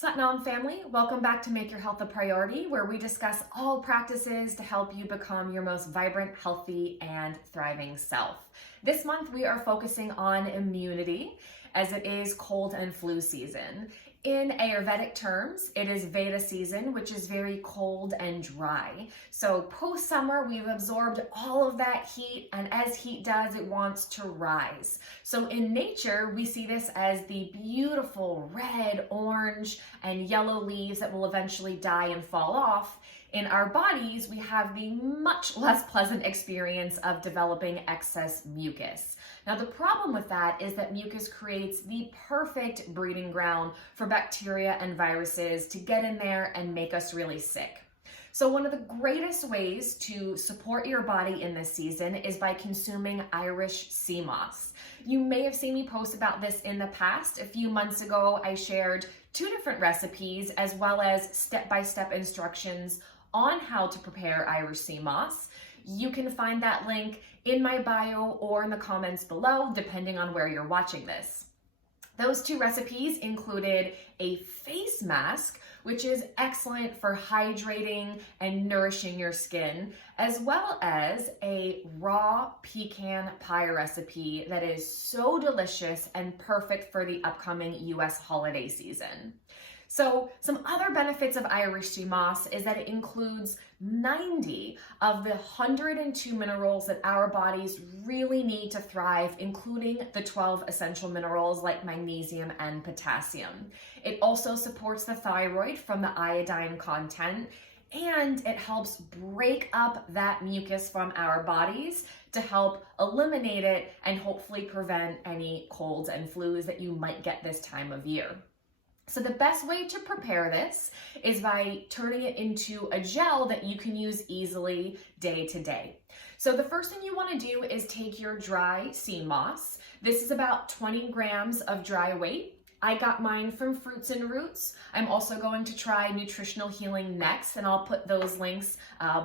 Satnam family, welcome back to Make Your Health a Priority, where we discuss all practices to help you become your most vibrant, healthy, and thriving self. This month we are focusing on immunity as it is cold and flu season. In Ayurvedic terms, it is Veda season, which is very cold and dry. So post-summer, we've absorbed all of that heat, and as heat does, it wants to rise. So in nature, we see this as the beautiful red, orange, and yellow leaves that will eventually die and fall off. In our bodies, we have the much less pleasant experience of developing excess mucus. Now, the problem with that is that mucus creates the perfect breeding ground for bacteria and viruses to get in there and make us really sick. So one of the greatest ways to support your body in this season is by consuming Irish sea moss. You may have seen me post about this in the past. A few months ago, I shared 2 different recipes as well as step-by-step instructions on how to prepare Irish sea moss. You can find that link in my bio or in the comments below, depending on where you're watching this. Those 2 recipes included a face mask, which is excellent for hydrating and nourishing your skin, as well as a raw pecan pie recipe that is so delicious and perfect for the upcoming US holiday season. So some other benefits of Irish sea moss is that it includes 90 of the 102 minerals that our bodies really need to thrive, including the 12 essential minerals like magnesium and potassium. It also supports the thyroid from the iodine content, and it helps break up that mucus from our bodies to help eliminate it and hopefully prevent any colds and flus that you might get this time of year. So the best way to prepare this is by turning it into a gel that you can use easily day to day. So the first thing you want to do is take your dry sea moss. This is about 20 grams of dry weight. I got mine from Fruits and Roots. I'm also going to try Nutritional Healing next, and I'll put those links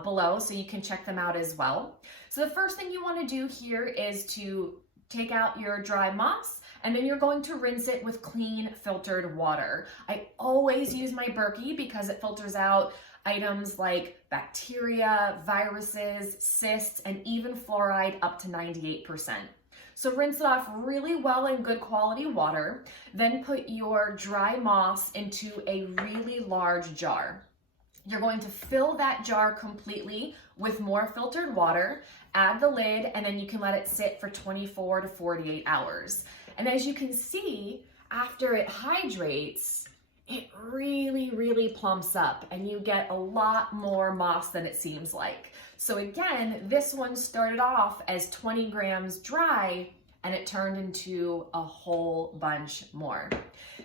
below so you can check them out as well. So the first thing you want to do here is to take out your dry moss, and then you're going to rinse it with clean filtered water. I always use my Berkey because it filters out items like bacteria, viruses, cysts, and even fluoride up to 98%. So rinse it off really well in good quality water, then put your dry moss into a really large jar. You're going to fill that jar completely with more filtered water, add the lid, and then you can let it sit for 24 to 48 hours. And as you can see, after it hydrates, it really plumps up and you get a lot more moss than it seems like. So again, this one started off as 20 grams dry and it turned into a whole bunch more.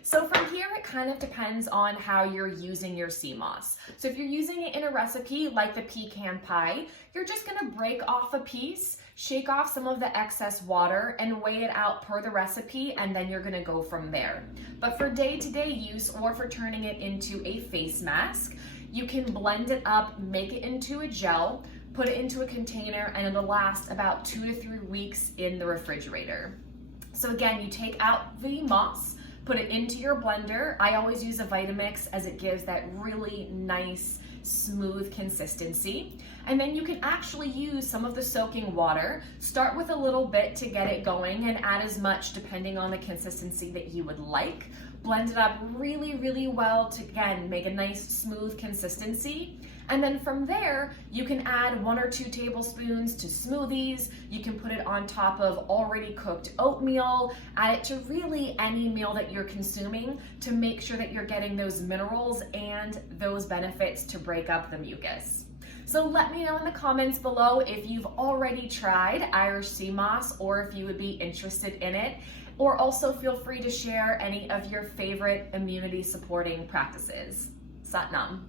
So from here, it kind of depends on how you're using your sea moss. So if you're using it in a recipe like the pecan pie, you're just gonna break off a piece, shake off some of the excess water and weigh it out per the recipe, and then you're gonna go from there. But for day-to-day use or for turning it into a face mask, you can blend it up, make it into a gel, put it into a container, and it'll last about 2 to 3 weeks in the refrigerator. So again, you take out the moss, put it into your blender. I always use a Vitamix as it gives that really nice, smooth consistency. And then you can actually use some of the soaking water. Start with a little bit to get it going and add as much depending on the consistency that you would like. Blend it up really well to, again, make a nice, smooth consistency. And then from there, you can add 1 or 2 tablespoons to smoothies. You can put it on top of already cooked oatmeal, add it to really any meal that you're consuming to make sure that you're getting those minerals and those benefits to break up the mucus. So let me know in the comments below if you've already tried Irish sea moss or if you would be interested in it. Or also feel free to share any of your favorite immunity supporting practices. Satnam.